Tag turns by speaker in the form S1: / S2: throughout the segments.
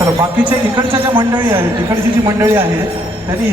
S1: तर बाकीच्या इकडच्या ज्या मंडळी आहेत इकडची जी मंडळी आहे त्यांनी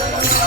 S1: 네.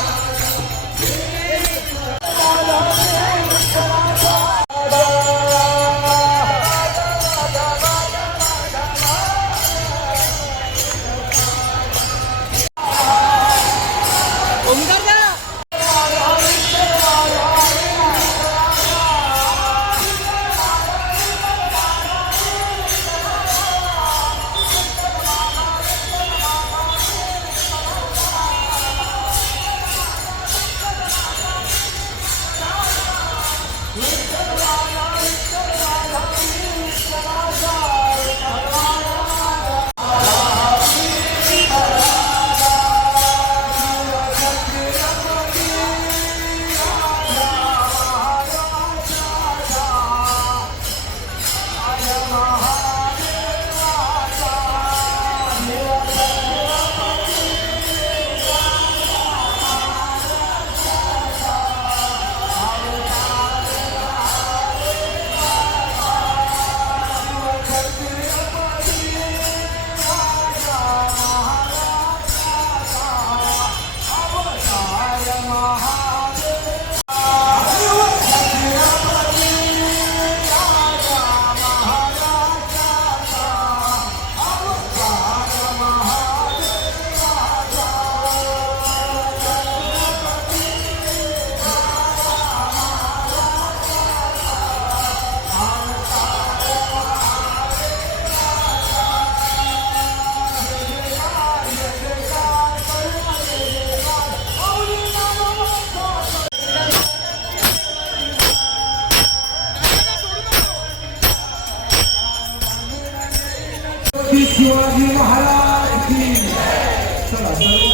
S1: 지원하지 마라! 이팅 잘 왔어요?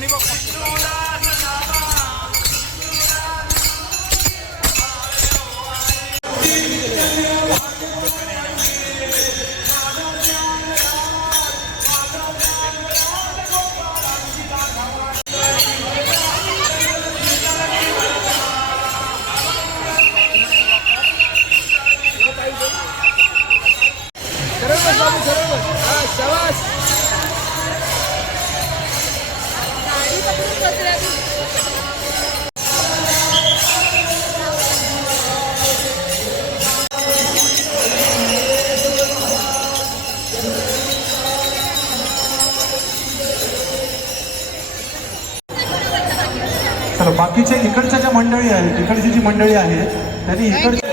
S1: আনিব मंडळी आहे तिकडची जी मंडळी आहे त्यांनी इकडची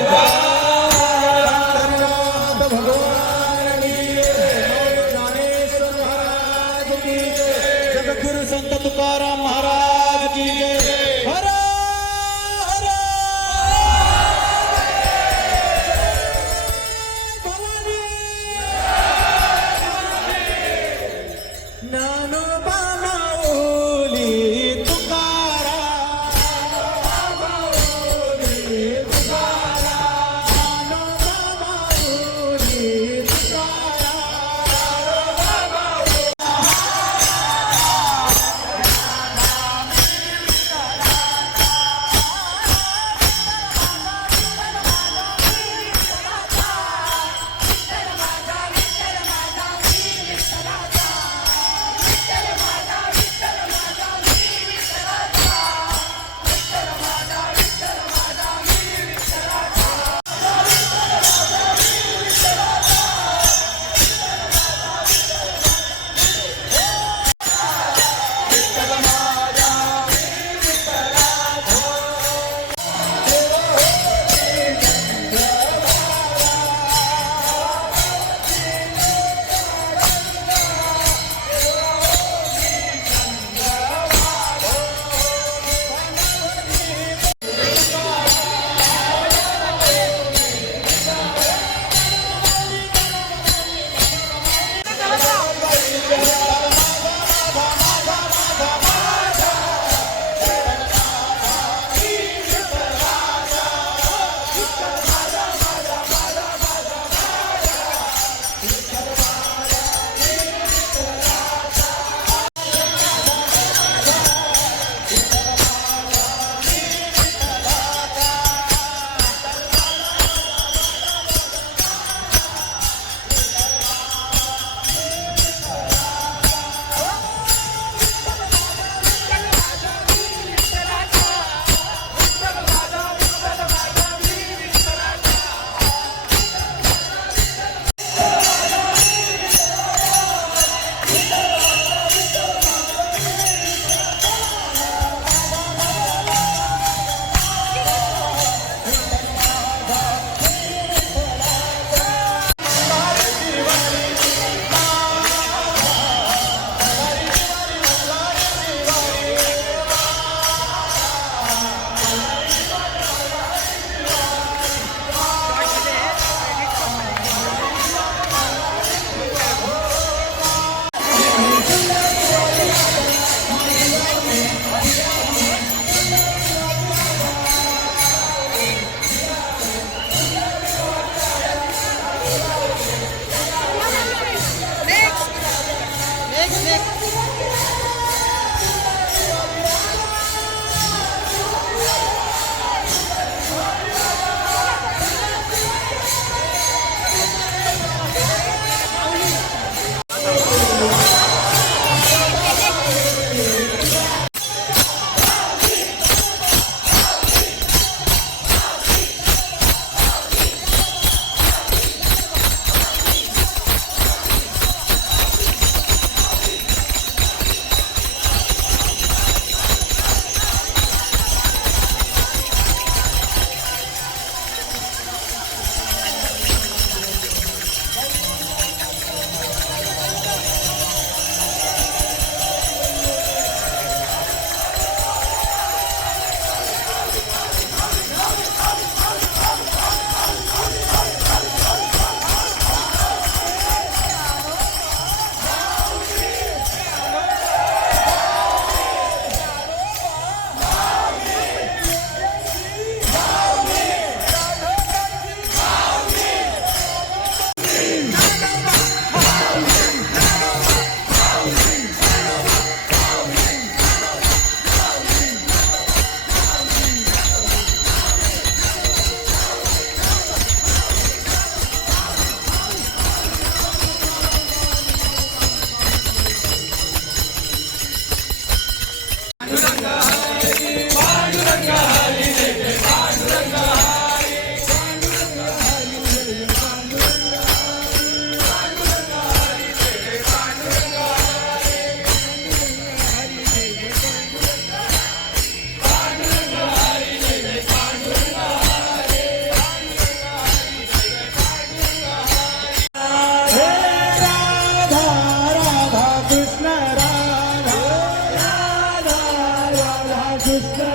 S1: Africa.